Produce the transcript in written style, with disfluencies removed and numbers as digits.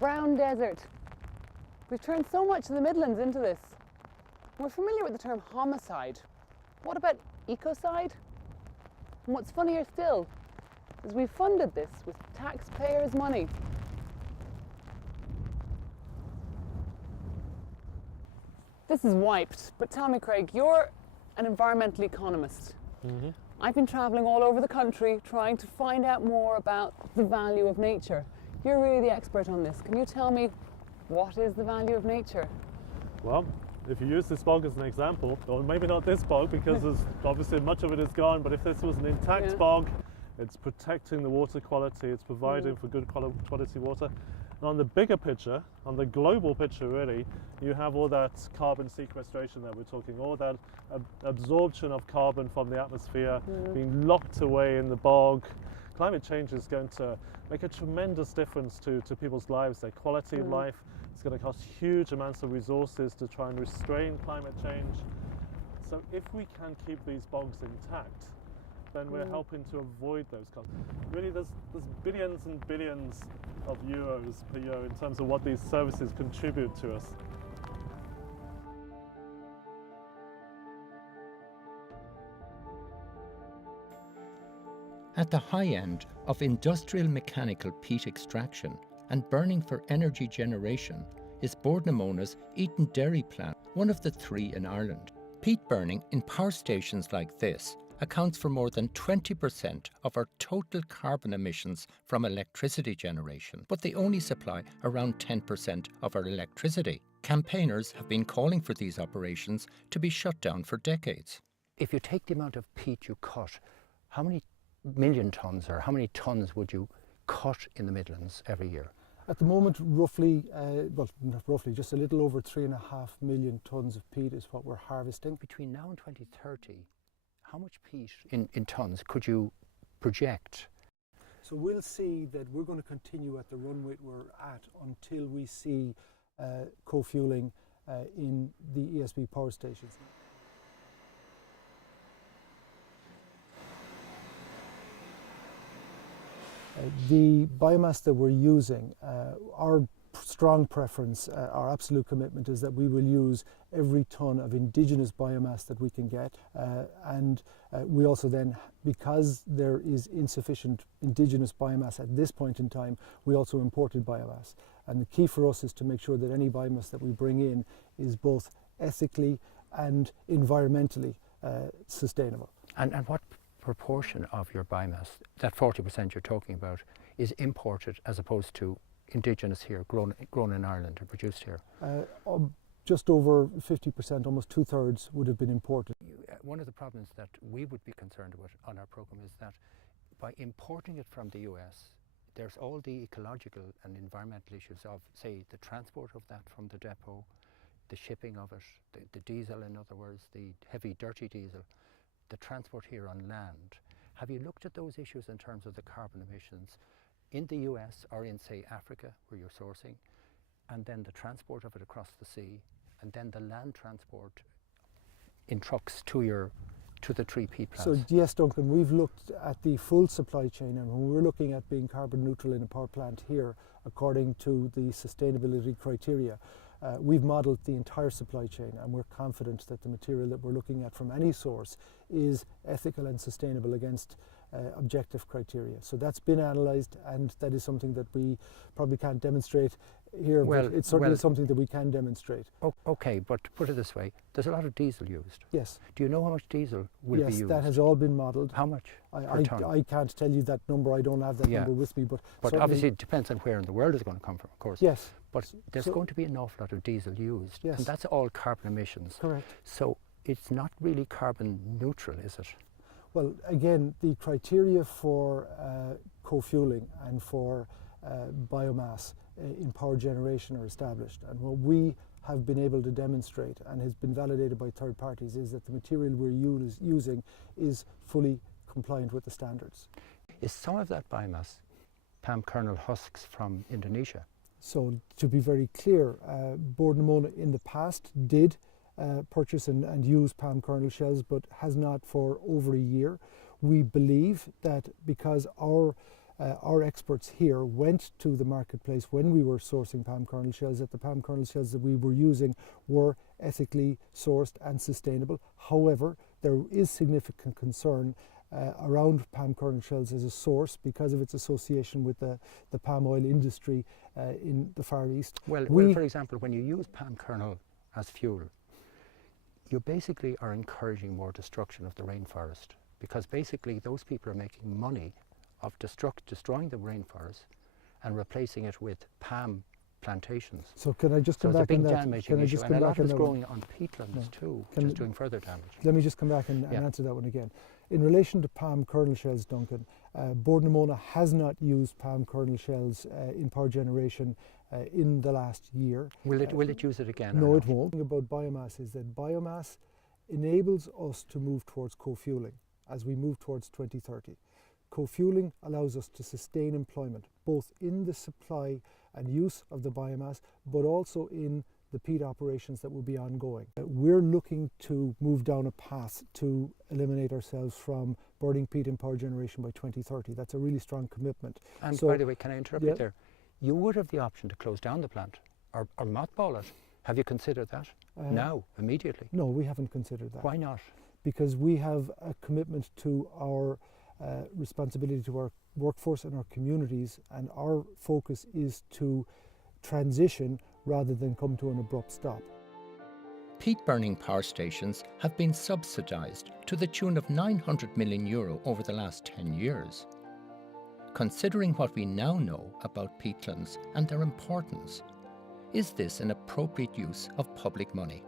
brown desert. We've turned so much of the Midlands into this. We're familiar with the term homicide. What about ecocide? And what's funnier still is we funded this with taxpayers' money. This is wiped, but tell me, Craig, you're an environmental economist. Mm-hmm. I've been travelling all over the country trying to find out more about the value of nature. You're really the expert on this. Can you tell me what is the value of nature? Well, if you use this bog as an example, or maybe not this bog because there's obviously much of it is gone, but if this was an intact bog, it's protecting the water quality, it's providing for good quality water. And on the bigger picture, on the global picture really, you have all that carbon sequestration that we're talking, all that absorption of carbon from the atmosphere being locked away in the bog. Climate change is going to make a tremendous difference to people's lives, their quality of life. It's going to cost huge amounts of resources to try and restrain climate change. So if we can keep these bogs intact, then we're helping to avoid those costs. Really, there's billions and billions of euros per year in terms of what these services contribute to us. At the high end of industrial mechanical peat extraction and burning for energy generation is Móna's Eaton Dairy plant, one of the 3 in Ireland. Peat burning in power stations like this accounts for more than 20% of our total carbon emissions from electricity generation, but they only supply around 10% of our electricity. Campaigners have been calling for these operations to be shut down for decades. If you take the amount of peat you cut, how many million tonnes or how many tonnes would you cut in the Midlands every year? At the moment, roughly, well, not roughly, just a little over 3.5 million tonnes of peat is what we're harvesting. Between now and 2030, how much peat in tonnes could you project? So we'll see that we're going to continue at the run rate we're at until we see co-fueling in the ESB power stations. The biomass that we're using, our strong preference, our absolute commitment is that we will use every tonne of indigenous biomass that we can get, and we also then, because there is insufficient indigenous biomass at this point in time, we also imported biomass. And the key for us is to make sure that any biomass that we bring in is both ethically and environmentally sustainable. And what proportion of your biomass, that 40% you're talking about, is imported as opposed to indigenous here, grown in Ireland and produced here? Just over 50%, almost 2/3 would have been imported. One of the problems that we would be concerned with on our programme is that by importing it from the US, there's all the ecological and environmental issues of, say, the transport of that from the depot, the shipping of it, the diesel, in other words, the heavy dirty diesel, the transport here on land. Have you looked at those issues in terms of the carbon emissions in the US or in, say, Africa, where you're sourcing, and then the transport of it across the sea, and then the land transport in trucks to the 3 peat plants? So yes, Duncan, we've looked at the full supply chain, and when we're looking at being carbon neutral in a power plant here, according to the sustainability criteria, we've modelled the entire supply chain, and we're confident that the material that we're looking at from any source is ethical and sustainable against objective criteria. So that's been analysed, and that is something that we probably can't demonstrate here, but it's certainly something that we can demonstrate. Okay, but to put it this way, there's a lot of diesel used. Yes. Do you know how much diesel will be used? Yes, that has all been modelled. How much per tonne? I can't tell you that number, I don't have that number with me. But obviously it depends on where in the world it's going to come from, of course. Yes. But there's going to be an awful lot of diesel used, yes, and that's all carbon emissions. Correct. So it's not really carbon neutral, is it? Well, again, the criteria for co-fueling and for biomass in power generation are established, and what we have been able to demonstrate and has been validated by third parties is that the material we're using is fully compliant with the standards. Is some of that biomass palm kernel husks from Indonesia? So to be very clear, Móna in the past did purchase and use palm kernel shells, but has not for over a year. We believe that because our our experts here went to the marketplace when we were sourcing palm kernel shells that the palm kernel shells that we were using were ethically sourced and sustainable. However, there is significant concern around palm kernel shells as a source because of its association with the palm oil industry in the Far East. Well, for example, when you use palm kernel as fuel, you basically are encouraging more destruction of the rainforest, because basically those people are making money of destroying the rainforest and replacing it with palm plantations. So can I just come back on that? So it's a big damaging issue, and a lot of it's growing on peatlands too, which is doing further damage. Let me just come back and answer that one again. In relation to palm kernel shells, Duncan, Bord na Móna has not used palm kernel shells in power generation in the last year. Will it use it again? No, it won't. The thing about biomass is that biomass enables us to move towards co-fueling as we move towards 2030. Co-fueling allows us to sustain employment, both in the supply and use of the biomass, but also in the peat operations that will be ongoing. We're looking to move down a path to eliminate ourselves from burning peat in power generation by 2030. That's a really strong commitment. And so, by the way, can I interrupt you there? You would have the option to close down the plant or mothball it. Have you considered that now, immediately? No, we haven't considered that. Why not? Because we have a commitment to our responsibility to our workforce and our communities, and our focus is to transition rather than come to an abrupt stop. Peat burning power stations have been subsidised to the tune of €900 million over the last 10 years. Considering what we now know about peatlands and their importance, is this an appropriate use of public money?